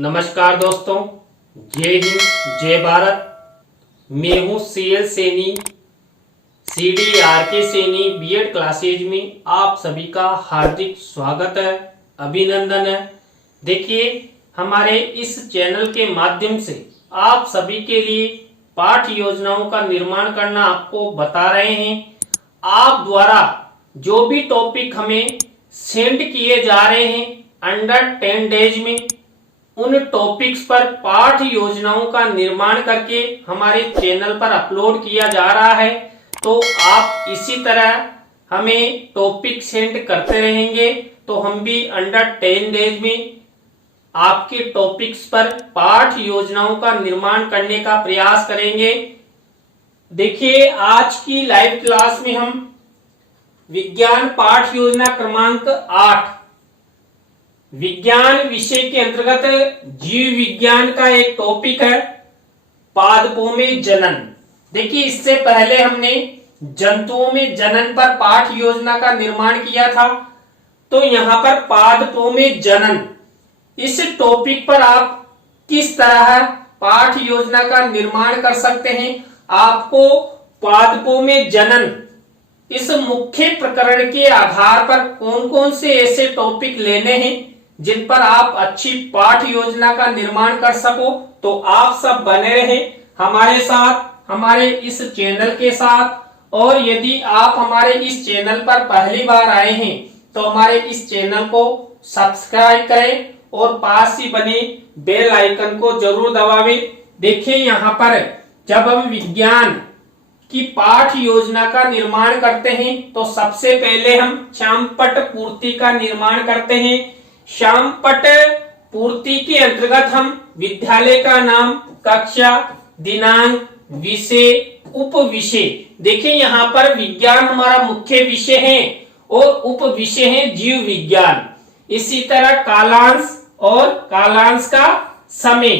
नमस्कार दोस्तों, जय हिंद, जय भारत। मैं हूं CL Saini, CDRK Saini BEd classes में आप सभी का हार्दिक स्वागत है, अभिनंदन है। देखिए, हमारे इस चैनल के माध्यम से आप सभी के लिए पाठ योजनाओं का निर्माण करना आपको बता रहे हैं। आप द्वारा जो भी टॉपिक हमें सेंड किए जा रहे हैं अंडर 10 डेज में, उन टॉपिक्स पर पाठ योजनाओं का निर्माण करके हमारे चैनल पर अपलोड किया जा रहा है। तो आप इसी तरह हमें टॉपिक सेंड करते रहेंगे तो हम भी अंडर 10 डेज में आपके टॉपिक्स पर पाठ योजनाओं का निर्माण करने का प्रयास करेंगे। देखिए, आज की लाइव क्लास में हम विज्ञान पाठ योजना क्रमांक 8 विज्ञान विषय के अंतर्गत जीव विज्ञान का एक टॉपिक है पादपों में जनन। देखिए, इससे पहले हमने जंतुओं में जनन पर पाठ योजना का निर्माण किया था। तो यहाँ पर पादपों में जनन, इस टॉपिक पर आप किस तरह पाठ योजना का निर्माण कर सकते हैं। आपको पादपों में जनन इस मुख्य प्रकरण के आधार पर कौन कौन से ऐसे टॉपिक लेने हैं जिन पर आप अच्छी पाठ योजना का निर्माण कर सको। तो आप सब बने रहें हमारे साथ, हमारे इस चैनल के साथ। और यदि आप हमारे इस चैनल पर पहली बार आए हैं तो हमारे इस चैनल को सब्सक्राइब करें और पास ही बने बेल आइकन को जरूर दबावें। देखिए, यहाँ पर जब हम विज्ञान की पाठ योजना का निर्माण करते हैं तो सबसे पहले हम श्यामपट्ट पूर्ति का निर्माण करते हैं। श्यामपट्ट पूर्ति के अंतर्गत हम विद्यालय का नाम, कक्षा, दिनांक, विषय, उप विषय। देखिए, यहाँ पर विज्ञान हमारा मुख्य विषय है और उप विषय है जीव विज्ञान। इसी तरह कालांश और कालांश का समय,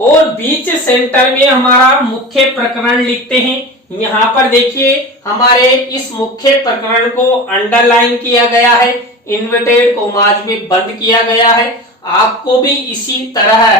और बीच सेंटर में हमारा मुख्य प्रकरण लिखते हैं। यहाँ पर देखिए, हमारे इस मुख्य प्रकरण को अंडरलाइन किया गया है, इन्वर्टेड कॉमास में बंद किया गया है। आपको भी इसी तरह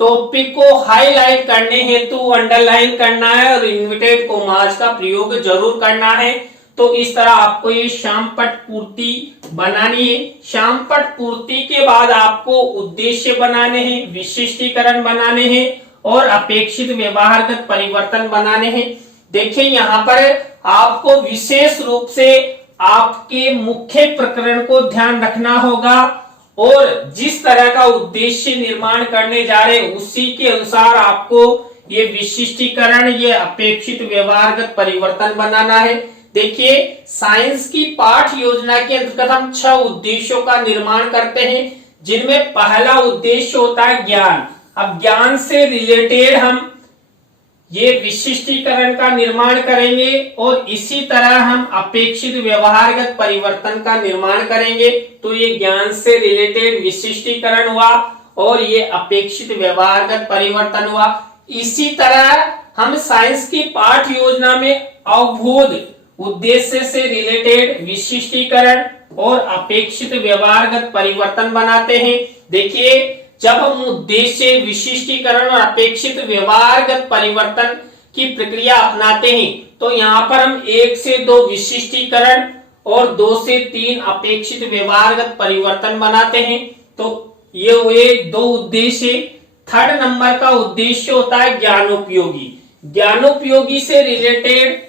टॉपिक को हाईलाइट करने हेतु अंडरलाइन करना है और इन्वर्टेड कॉमास का प्रयोग जरूर करना है। तो इस तरह आपको ये श्यामपट्ट पूर्ति बनानी है। श्यामपट्ट पूर्ति के बाद आपको उद्देश्य बनाने हैं, विशिष्टीकरण बनाने हैं और अपेक्षित व्यवहारगत परिवर्तन बनाने हैं। देखिए, यहाँ पर आपको विशेष रूप से आपके मुख्य प्रकरण को ध्यान रखना होगा और जिस तरह का उद्देश्य निर्माण करने जा रहे हैं उसी के अनुसार आपको ये विशिष्टीकरण, ये अपेक्षित व्यवहारगत परिवर्तन बनाना है। देखिए, साइंस की पाठ योजना के अंतर्गत हम 6 उद्देश्यों का निर्माण करते हैं, जिनमें पहला उद्देश्य होता है ज्ञान। अब ज्ञान से रिलेटेड हम ये विशिष्टीकरण का निर्माण करेंगे और इसी तरह हम अपेक्षित व्यवहारगत परिवर्तन का निर्माण करेंगे। तो ये ज्ञान से रिलेटेड विशिष्टीकरण हुआ और ये अपेक्षित व्यवहारगत परिवर्तन हुआ। इसी तरह हम साइंस की पाठ योजना में अवबोध उद्देश्य से रिलेटेड विशिष्टीकरण और अपेक्षित व्यवहारगत परिवर्तन बनाते हैं। देखिए, जब हम उद्देश्य, विशिष्टीकरण और अपेक्षित व्यवहारगत परिवर्तन की प्रक्रिया अपनाते हैं तो यहाँ पर हम 1 से 2 विशिष्टीकरण और 2 से 3 अपेक्षित व्यवहारगत परिवर्तन बनाते हैं। तो ये हुए 2 उद्देश्य। थर्ड नंबर का उद्देश्य होता है ज्ञानोपयोगी। ज्ञानोपयोगी से रिलेटेड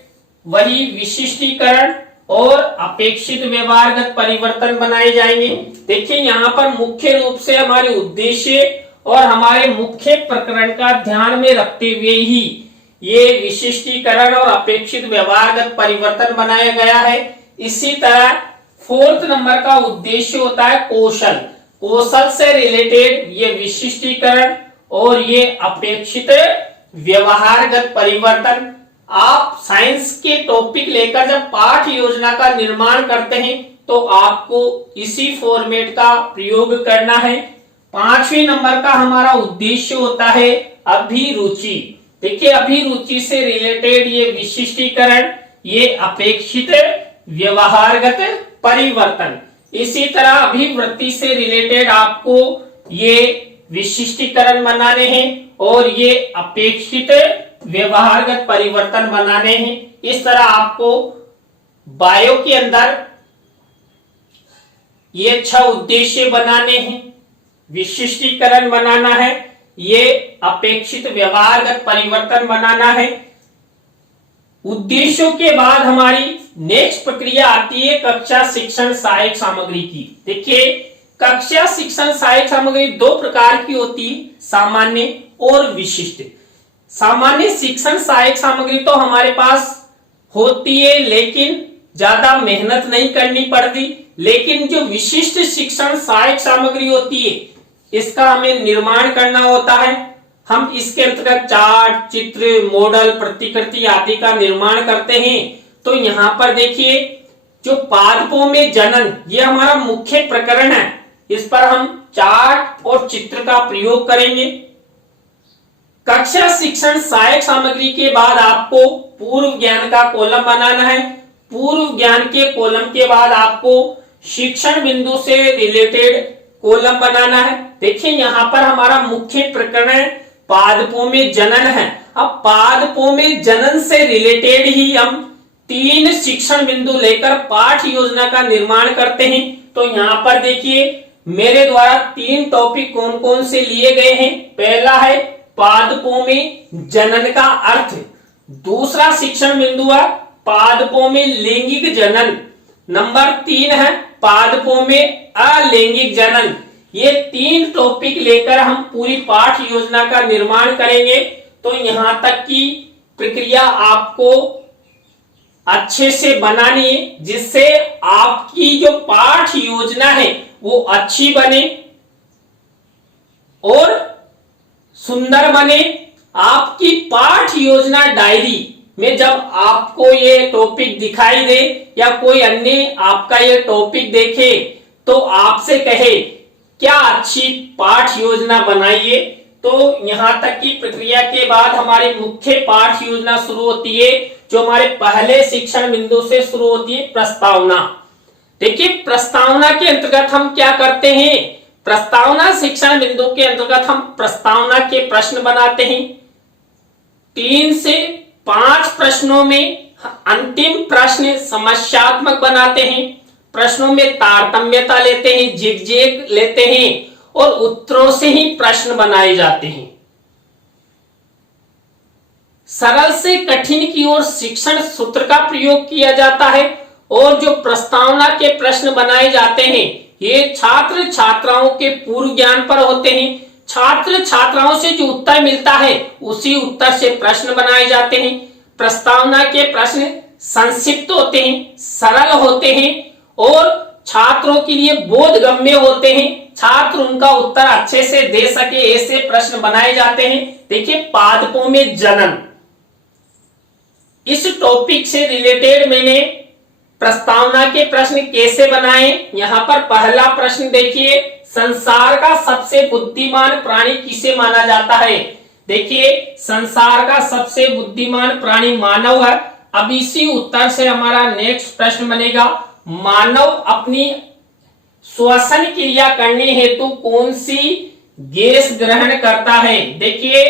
वही विशिष्टीकरण और अपेक्षित व्यवहारगत परिवर्तन बनाए जाएंगे। देखिए, यहाँ पर मुख्य रूप से हमारे उद्देश्य और हमारे मुख्य प्रकरण का ध्यान में रखते हुए ही ये विशिष्टीकरण और अपेक्षित व्यवहारगत परिवर्तन बनाया गया है। इसी तरह 4th नंबर का उद्देश्य होता है कौशल। कौशल से रिलेटेड ये विशिष्टीकरण और ये अपेक्षित व्यवहारगत परिवर्तन। आप साइंस के टॉपिक लेकर जब पाठ योजना का निर्माण करते हैं तो आपको इसी फॉर्मेट का प्रयोग करना है। 5वें नंबर का हमारा उद्देश्य होता है अभिरुचि। देखिए, अभिरुचि से रिलेटेड ये विशिष्टीकरण, ये अपेक्षित व्यवहारगत परिवर्तन। इसी तरह अभिवृत्ति से रिलेटेड आपको ये विशिष्टीकरण बनाने हैं और ये अपेक्षित व्यवहारगत परिवर्तन बनाने हैं। इस तरह आपको बायो के अंदर ये 6 उद्देश्य बनाने हैं, विशिष्टीकरण बनाना है, ये अपेक्षित व्यवहारगत परिवर्तन बनाना है। उद्देश्यों के बाद हमारी नेक्स्ट प्रक्रिया आती है कक्षा शिक्षण सहायक सामग्री की। देखिए, कक्षा शिक्षण सहायक सामग्री 2 प्रकार की होती है, सामान्य और विशिष्ट। सामान्य शिक्षण सहायक सामग्री तो हमारे पास होती है लेकिन ज्यादा मेहनत नहीं करनी पड़ती, लेकिन जो विशिष्ट शिक्षण सहायक सामग्री होती है इसका हमें निर्माण करना होता है। हम इसके अंतर्गत चार्ट, चित्र, मॉडल, प्रतिकृति आदि का निर्माण करते हैं। तो यहां पर देखिए, जो पादपों में जनन, ये हमारा मुख्य प्रकरण है। इस पर हम चार्ट और चित्र का प्रयोग करेंगे। कक्षा शिक्षण सहायक सामग्री के बाद आपको पूर्व ज्ञान का कॉलम बनाना है। पूर्व ज्ञान के कॉलम के बाद आपको शिक्षण बिंदु से रिलेटेड कॉलम बनाना है। देखिए, यहां पर हमारा मुख्य प्रकरण पादपों में जनन है। अब पादपों में जनन से रिलेटेड ही हम 3 शिक्षण बिंदु लेकर पाठ योजना का निर्माण करते हैं। तो यहां पर देखिए, मेरे द्वारा 3 टॉपिक कौन कौन से लिए गए हैं। पहला है पादपों में जनन का अर्थ। दूसरा शिक्षण बिंदु है पादपों में लैंगिक जनन। नंबर 3 है पादपों में अलैंगिक जनन। ये 3 टॉपिक लेकर हम पूरी पाठ योजना का निर्माण करेंगे। तो यहां तक की प्रक्रिया आपको अच्छे से बनानी है, जिससे आपकी जो पाठ योजना है वो अच्छी बने और सुंदर बने। आपकी पाठ योजना डायरी में जब आपको ये टॉपिक दिखाई दे या कोई अन्य आपका ये टॉपिक देखे तो आपसे कहे क्या अच्छी पाठ योजना बनाइए। तो यहां तक की प्रक्रिया के बाद हमारी मुख्य पाठ योजना शुरू होती है, जो हमारे पहले शिक्षण बिंदु से शुरू होती है, प्रस्तावना। देखिए, प्रस्तावना के अंतर्गत हम क्या करते हैं। प्रस्तावना शिक्षण बिंदु के अंतर्गत हम प्रस्तावना के प्रश्न बनाते हैं। 3 से 5 प्रश्नों में अंतिम प्रश्न समस्यात्मक बनाते हैं। प्रश्नों में तारतम्यता लेते हैं, जिगजैग लेते हैं और उत्तरों से ही प्रश्न बनाए जाते हैं। सरल से कठिन की ओर शिक्षण सूत्र का प्रयोग किया जाता है और जो प्रस्तावना के प्रश्न बनाए जाते हैं ये छात्र छात्राओं के पूर्व ज्ञान पर होते हैं। छात्र छात्राओं से जो उत्तर मिलता है उसी उत्तर से प्रश्न बनाए जाते हैं। प्रस्तावना के प्रश्न संक्षिप्त होते हैं, सरल होते हैं और छात्रों के लिए बोधगम्य होते हैं। छात्र उनका उत्तर अच्छे से दे सके ऐसे प्रश्न बनाए जाते हैं। देखिए, पादपों में जनन, इस टॉपिक से रिलेटेड मैंने प्रस्तावना के प्रश्न कैसे बनाए। यहां पर पहला प्रश्न देखिए, संसार का सबसे बुद्धिमान प्राणी किसे माना जाता है। देखिए, संसार का सबसे बुद्धिमान प्राणी मानव है। अब इसी उत्तर से हमारा नेक्स्ट प्रश्न बनेगा, मानव अपनी श्वसन क्रिया करने हेतु कौन सी गैस ग्रहण करता है। देखिए,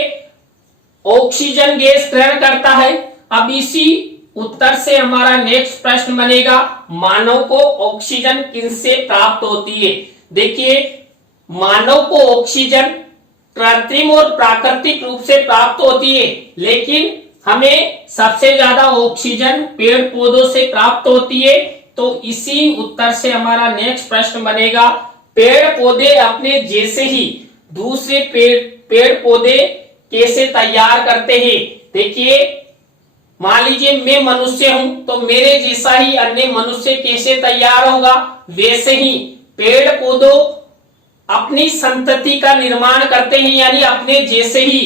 ऑक्सीजन गैस ग्रहण करता है। अब इसी उत्तर से हमारा नेक्स्ट प्रश्न बनेगा, मानव को ऑक्सीजन किससे प्राप्त होती है। देखिए, मानव को ऑक्सीजन कृत्रिम और प्राकृतिक रूप से प्राप्त होती है, लेकिन हमें सबसे ज्यादा ऑक्सीजन पेड़ पौधों से प्राप्त होती है। तो इसी उत्तर से हमारा नेक्स्ट प्रश्न बनेगा, पेड़ पौधे अपने जैसे ही दूसरे पेड़ पौधे कैसे तैयार करते हैं। देखिए, मान लीजिए मैं मनुष्य हूं तो मेरे जैसा ही अन्य मनुष्य कैसे तैयार होगा, वैसे ही पेड़ पौधों अपनी संतति का निर्माण करते हैं, यानी अपने जैसे ही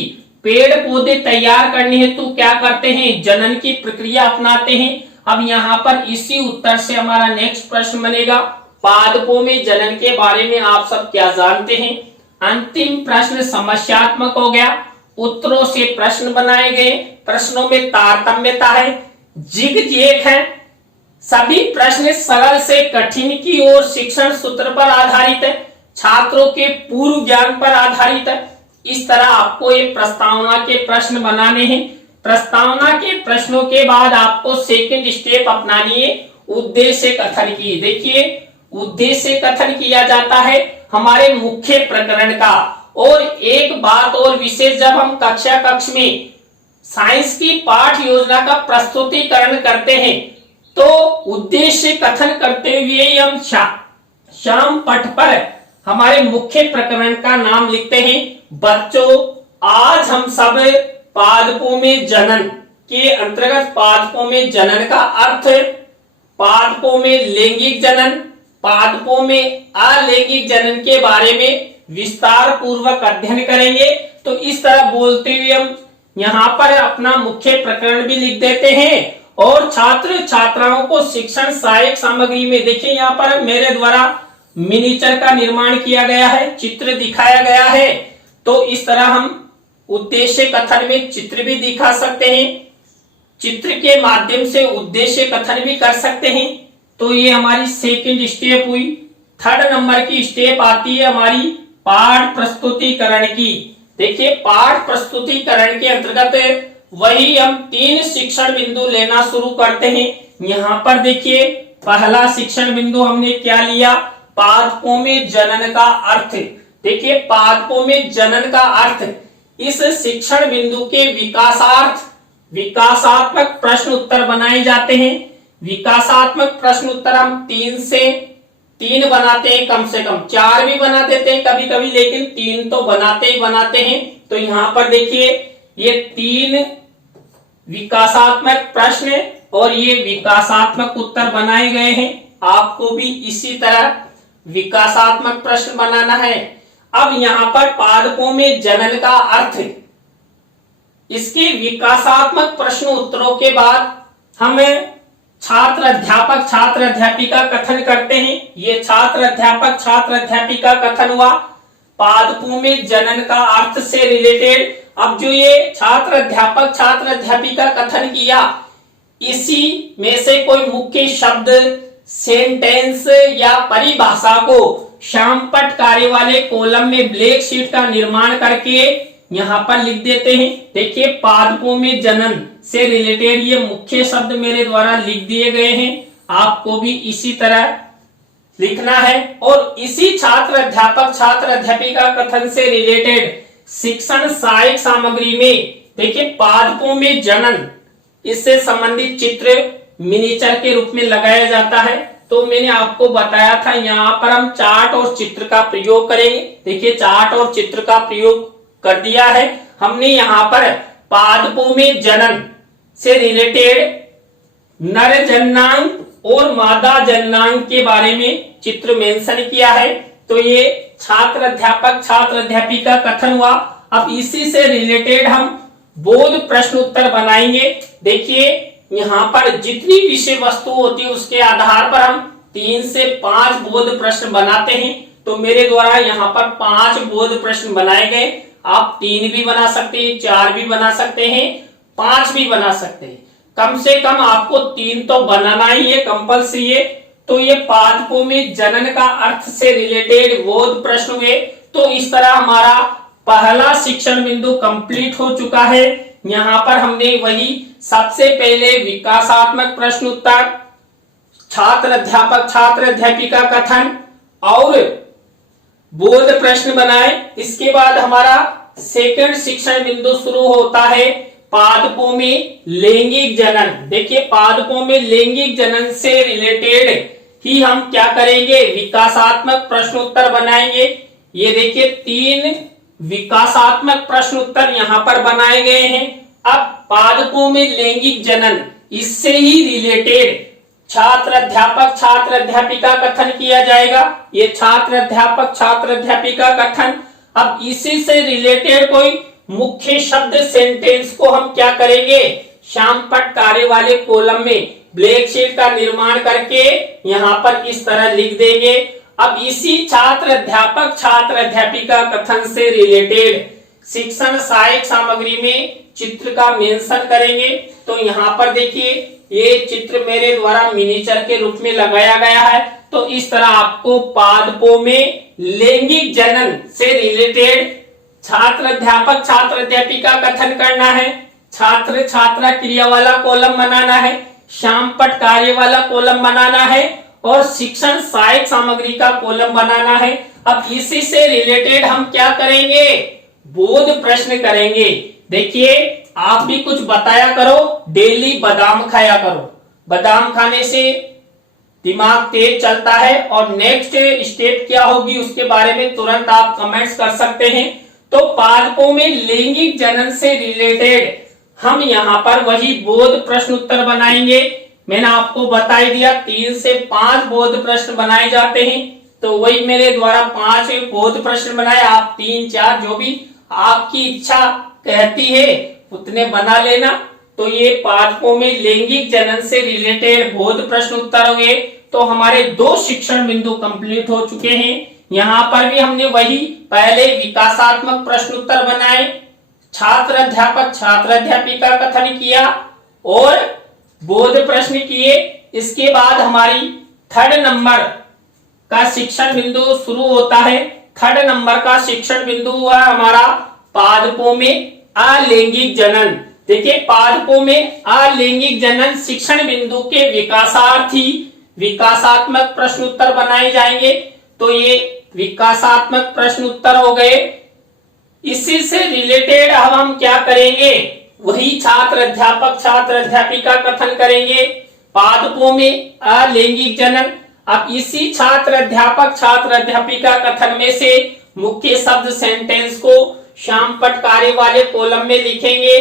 पेड़ पौधे तैयार करने हेतु क्या करते हैं, जनन की प्रक्रिया अपनाते हैं। अब यहाँ पर इसी उत्तर से हमारा नेक्स्ट प्रश्न बनेगा, पादपों में जनन के बारे में आप सब क्या जानते हैं। अंतिम प्रश्न समस्यात्मक हो गया, उत्तरों से प्रश्न बनाए गए, प्रश्नों में तारतम्यता है, जिग-जैग है। सभी प्रश्न सरल से कठिन की ओर शिक्षण सूत्र पर आधारित है। छात्रों के पूर्व ज्ञान पर आधारित है। इस तरह आपको ये प्रस्तावना के प्रश्न बनाने हैं। प्रस्तावना के प्रश्नों के बाद आपको सेकंड स्टेप अपनानी है उद्देश्य कथन की। देखिए, उद्देश्य कथन किया जाता है हमारे मुख्य प्रकरण का। और एक बात और विशेष, जब हम कक्षा में साइंस की पाठ योजना का प्रस्तुतिकरण करते हैं तो उद्देश्य कथन करते हुए हम श्याम पट पर हमारे मुख्य प्रकरण का नाम लिखते हैं। बच्चों, आज हम सब पादपों में जनन के अंतर्गत पादपों में जनन का अर्थ, पादपों में लैंगिक जनन, पादपों में अलैंगिक जनन के बारे में विस्तार पूर्वक अध्ययन करेंगे। तो इस तरह बोलते हुए हम यहाँ पर अपना मुख्य प्रकरण भी लिख देते हैं और छात्र छात्राओं को शिक्षण सहायक सामग्री में, देखिए यहाँ पर मेरे द्वारा मिनीचर का निर्माण किया गया है, चित्र दिखाया गया है। तो इस तरह हम उद्देश्य कथन में चित्र भी दिखा सकते हैं, चित्र के माध्यम से उद्देश्य कथन भी कर सकते हैं। तो ये हमारी सेकंड स्टेप हुई। थर्ड नंबर की स्टेप आती है हमारी पाठ प्रस्तुतिकरण की। देखिए, पाठ प्रस्तुतिकरण के अंतर्गत वही हम 3 शिक्षण बिंदु लेना शुरू करते हैं। यहाँ पर देखिए, पहला शिक्षण बिंदु हमने क्या लिया, पादपों में जनन का अर्थ। देखिए, पादपों में जनन का अर्थ, इस शिक्षण बिंदु के विकासार्थ विकासात्मक प्रश्न उत्तर बनाए जाते हैं। विकासात्मक प्रश्न उत्तर हम 3 से 3 बनाते हैं, कम से कम 4 भी बना देते हैं कभी कभी, लेकिन 3 तो बनाते ही बनाते हैं। तो यहाँ पर देखिए, ये 3 विकासात्मक प्रश्न और ये विकासात्मक उत्तर बनाए गए हैं। आपको भी इसी तरह विकासात्मक प्रश्न बनाना है। अब यहाँ पर पादपों में जनन का अर्थ, इसके विकासात्मक प्रश्न उत्तरों के बाद हम छात्र अध्यापक छात्र अध्यापिका कथन करते हैं। ये छात्र अध्यापक छात्र अध्यापिका कथन हुआ पादपों में जनन का अर्थ से रिलेटेड। अब जो ये छात्र अध्यापक छात्र अध्यापिका कथन किया, इसी में से कोई मुख्य शब्द, सेंटेंस या परिभाषा को श्यामपट्ट कार्य वाले कॉलम में ब्लैक शीट का निर्माण करके यहाँ पर लिख देते हैं। देखिए, पादपों में जनन से रिलेटेड ये मुख्य शब्द मेरे द्वारा लिख दिए गए हैं, आपको भी इसी तरह लिखना है। और इसी छात्र अध्यापक छात्र अध्यापिका कथन से रिलेटेड शिक्षण सहायक सामग्री में देखिए, पादपों में जनन, इससे संबंधित चित्र मिनीचर के रूप में लगाया जाता है। तो मैंने आपको बताया था, यहाँ पर हम चार्ट और चित्र का प्रयोग करेंगे। देखिए, चार्ट और चित्र का प्रयोग कर दिया है हमने। यहाँ पर पादपों में जनन से रिलेटेड नर जननांग और मादा जननांग के बारे में चित्र मेंशन किया है। तो ये छात्र अध्यापक छात्र अध्यापिका कथन हुआ। अब इसी से रिलेटेड हम बोध प्रश्न उत्तर बनाएंगे। देखिए, यहाँ पर जितनी विषय वस्तु होती है उसके आधार पर हम 3 से 5 बोध प्रश्न बनाते हैं। तो मेरे द्वारा यहाँ पर 5 बोध प्रश्न बनाए गए। आप 3 भी बना सकते हैं, 4 भी बना सकते हैं, 5 भी बना सकते हैं। कम से कम आपको 3 तो बनाना ही है, कंपल्सरी है। तो ये पादपों में जनन का अर्थ से रिलेटेड बोध प्रश्न हुए। तो इस तरह हमारा पहला शिक्षण बिंदु कंप्लीट हो चुका है। यहाँ पर हमने वही सबसे पहले विकासात्मक प्रश्न उत्तर, छात्र अध्यापक छात्र अध्यापिका कथन और बोध प्रश्न बनाए। इसके बाद हमारा सेकंड शिक्षण बिंदु शुरू होता है पादपों में लैंगिक जनन। देखिए, पादपों में लैंगिक जनन से रिलेटेड ही हम क्या करेंगे, विकासात्मक प्रश्न उत्तर बनाएंगे। ये देखिए, 3 विकासात्मक प्रश्न उत्तर यहाँ पर बनाए गए हैं। अब पादपों में लैंगिक जनन, इससे ही रिलेटेड छात्र अध्यापक छात्र अध्यापिका कथन किया जाएगा। ये छात्र अध्यापक छात्र अध्यापिका कथन। अब इसी से रिलेटेड कोई मुख्य शब्द, सेंटेंस को हम क्या करेंगे, श्यामपट्ट कार्य वाले कॉलम में ब्लैक शीट का निर्माण करके यहाँ पर इस तरह लिख देंगे। अब इसी छात्र अध्यापक छात्र अध्यापिका कथन से रिलेटेड शिक्षण सहायक सामग्री में चित्र का मेंशन करेंगे। तो यहाँ पर देखिए, ये चित्र मेरे द्वारा मिनीचर के रूप में लगाया गया है। तो इस तरह आपको पादपों में लैंगिक जनन से रिलेटेड छात्र अध्यापक छात्र अध्यापिका कथन करना है, छात्र छात्रा क्रिया वाला कॉलम बनाना है, शामपट कार्य वाला कॉलम बनाना है और शिक्षण सहायक सामग्री का कॉलम बनाना है। अब इसी से रिलेटेड हम क्या करेंगे, बोध प्रश्न करेंगे। देखिए आप भी कुछ बताया करो, डेली बादाम खाया करो, बादाम खाने से दिमाग तेज चलता है और नेक्स्ट स्टेप क्या होगी उसके बारे में तुरंत आप कमेंट्स कर सकते हैं। तो पादपों में लैंगिक जनन से रिलेटेड हम यहाँ पर वही बोध प्रश्न उत्तर बनाएंगे। मैंने आपको बता ही दिया 3 से 5 बोध प्रश्न बनाए जाते हैं, तो वही मेरे द्वारा 5 बोध प्रश्न बनाए, आप 3-4 जो भी आपकी इच्छा कहती है उतने बना लेना। तो ये पादपों में लैंगिक जनन से रिलेटेड बोध प्रश्न उत्तर होंगे। तो हमारे 2 शिक्षण बिंदु कंप्लीट हो चुके हैं। यहाँ पर भी हमने वही पहले विकासात्मक प्रश्न उत्तर बनाए, छात्र अध्यापक छात्र अध्यापिका कथन किया और बोध प्रश्न किए। इसके बाद हमारी 3rd नंबर का शिक्षण बिंदु शुरू होता है। 3rd नंबर का शिक्षण बिंदु हुआ हमारा पादपों में अलैंगिक जनन। देखिए पादपों में अलैंगिक जनन शिक्षण बिंदु के विकासार्थी विकासात्मक प्रश्न उत्तर बनाए जाएंगे। तो ये विकासात्मक प्रश्न उत्तर हो गए। इसी से रिलेटेड अब हम क्या करेंगे, वही छात्र अध्यापिका कथन करेंगे पादपों में अलैंगिक जनन। अब इसी छात्र अध्यापिका कथन में से मुख्य शब्द सेंटेंस को शामपट कार्य वाले कॉलम में लिखेंगे,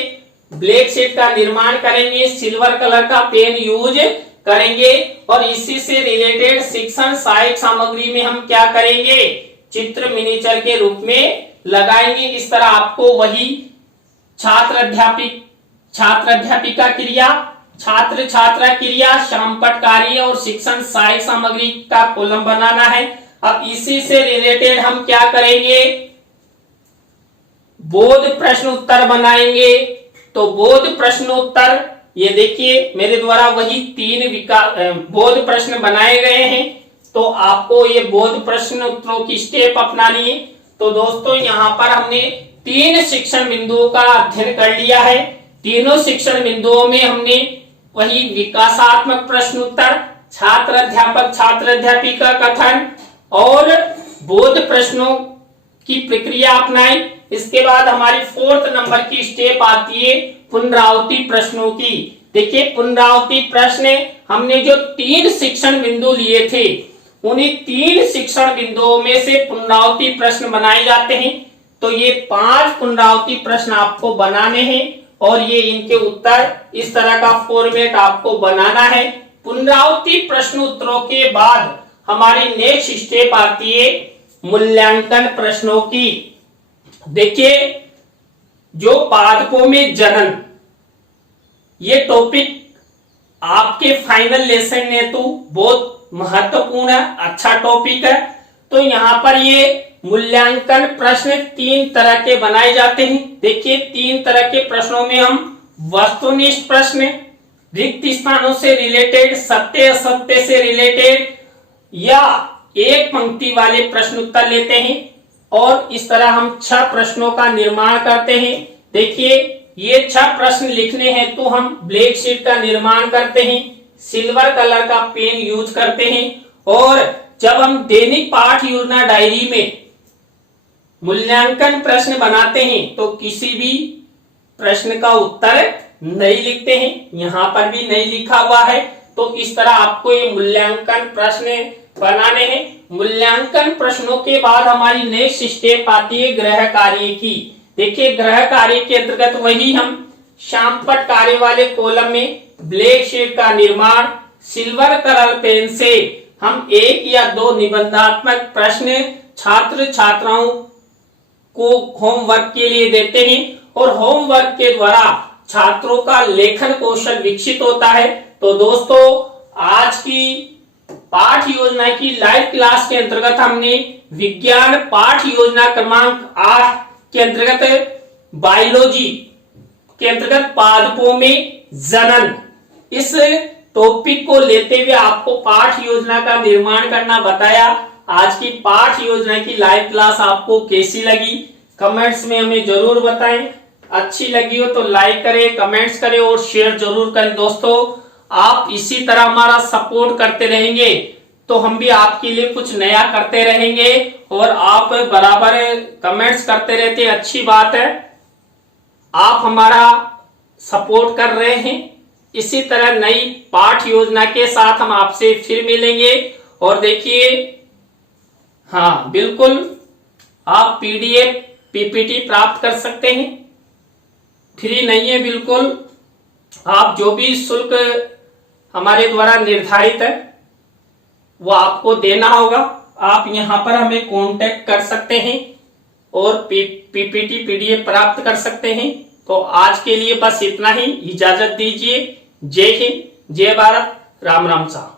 ब्लैक शीट का निर्माण करेंगे, सिल्वर कलर का पेन यूज करेंगे और इसी से रिलेटेड शिक्षण सहायक सामग्री में हम क्या करेंगे, चित्र मिनिएचर के रूप में लगाएंगे। इस तरह आपको वही छात्र अध्यापिका क्रिया, छात्र छात्रा क्रिया, शामपट कार्य और शिक्षण सहायक सामग्री का कॉलम बनाना है। अब इसी से रिलेटेड हम क्या करेंगे, बोध प्रश्न उत्तर बनाएंगे। तो बोध प्रश्न उत्तर ये देखिए मेरे द्वारा वही 3 बोध प्रश्न बनाए गए हैं। तो आपको ये बोध प्रश्न उत्तरों की स्टेप अपनानी है। तो दोस्तों यहाँ पर हमने 3 शिक्षण बिंदुओं का अध्ययन कर लिया है। तीनों शिक्षण बिंदुओं में हमने वही विकासात्मक प्रश्न उत्तर, छात्र अध्यापिका कथन और बोध प्रश्नों की प्रक्रिया अपनाई। इसके बाद हमारी 4th नंबर की स्टेप आती है पुनरावृत्ति प्रश्नों की। देखिए पुनरावृत्ति प्रश्न हमने जो 3 शिक्षण बिंदु लिए थे उन्हीं 3 शिक्षण बिंदुओं में से पुनरावृत्ति प्रश्न बनाए जाते हैं। तो ये 5 पुनरावृत्ति प्रश्न आपको बनाने हैं और ये इनके उत्तर इस तरह का फॉर्मेट आपको बनाना है। पुनरावृत्ति प्रश्न उत्तरों के बाद हमारी नेक्स्ट स्टेप आती है मूल्यांकन प्रश्नों की। देखिए जो पादपों में जनन ये टॉपिक आपके फाइनल लेसन में तो बहुत महत्वपूर्ण है, अच्छा टॉपिक है। तो यहाँ पर ये मूल्यांकन प्रश्न 3 तरह के बनाए जाते हैं। देखिए 3 तरह के प्रश्नों में हम वस्तुनिष्ठ प्रश्न, रिक्त स्थानों से रिलेटेड, सत्य असत्य से रिलेटेड या एक पंक्ति वाले प्रश्न उत्तर लेते हैं और इस तरह हम 6 प्रश्नों का निर्माण करते हैं। देखिए ये 6 प्रश्न लिखने हैं तो हम ब्लैक शीट का निर्माण करते हैं, सिल्वर कलर का पेन यूज करते हैं और जब हम दैनिक पाठ योजना डायरी में मूल्यांकन प्रश्न बनाते हैं तो किसी भी प्रश्न का उत्तर नहीं लिखते हैं, यहाँ पर भी नहीं लिखा हुआ है। तो इस तरह आपको ये मूल्यांकन प्रश्न बनाने हैं। मूल्यांकन प्रश्नों के बाद हमारी नेक्स्ट स्टेप आती है गृह कार्य की। देखिए गृह कार्य के अंतर्गत वही हम शामपट कार्य वाले कॉलम में ब्लैक शीट का निर्माण, सिल्वर कलर पेन से हम 1 या 2 निबंधात्मक प्रश्न छात्र छात्राओं को होमवर्क के लिए देते हैं और होमवर्क के द्वारा छात्रों का लेखन कौशल विकसित होता है। तो दोस्तों आज की पाठ योजना की लाइव क्लास के अंतर्गत हमने विज्ञान पाठ योजना क्रमांक 8 के अंतर्गत बायोलॉजी के अंतर्गत पादपों में जनन इस टॉपिक को लेते हुए आपको पाठ योजना का निर्माण करना बताया। आज की पाठ योजना की लाइव क्लास आपको कैसी लगी कमेंट्स में हमें जरूर बताएं। अच्छी लगी हो तो लाइक करें, कमेंट्स करें और शेयर जरूर करें। दोस्तों आप इसी तरह हमारा सपोर्ट करते रहेंगे तो हम भी आपके लिए कुछ नया करते रहेंगे, और आप बराबर कमेंट्स करते रहते हैं, अच्छी बात है। आप हमारा सपोर्ट कर रहे हैं। इसी तरह नई पाठ योजना के साथ हम आपसे फिर मिलेंगे। और देखिए, हाँ बिल्कुल, आप पीडीएफ पीपीटी प्राप्त कर सकते हैं, फ्री नहीं है बिल्कुल। आप जो भी शुल्क हमारे द्वारा निर्धारित है वो आपको देना होगा। आप यहां पर हमें कांटेक्ट कर सकते हैं और पीपीटी पीडीएफ प्राप्त कर सकते हैं। तो आज के लिए बस इतना ही, इजाजत दीजिए। जय हिंद, जय भारत, राम राम साहब।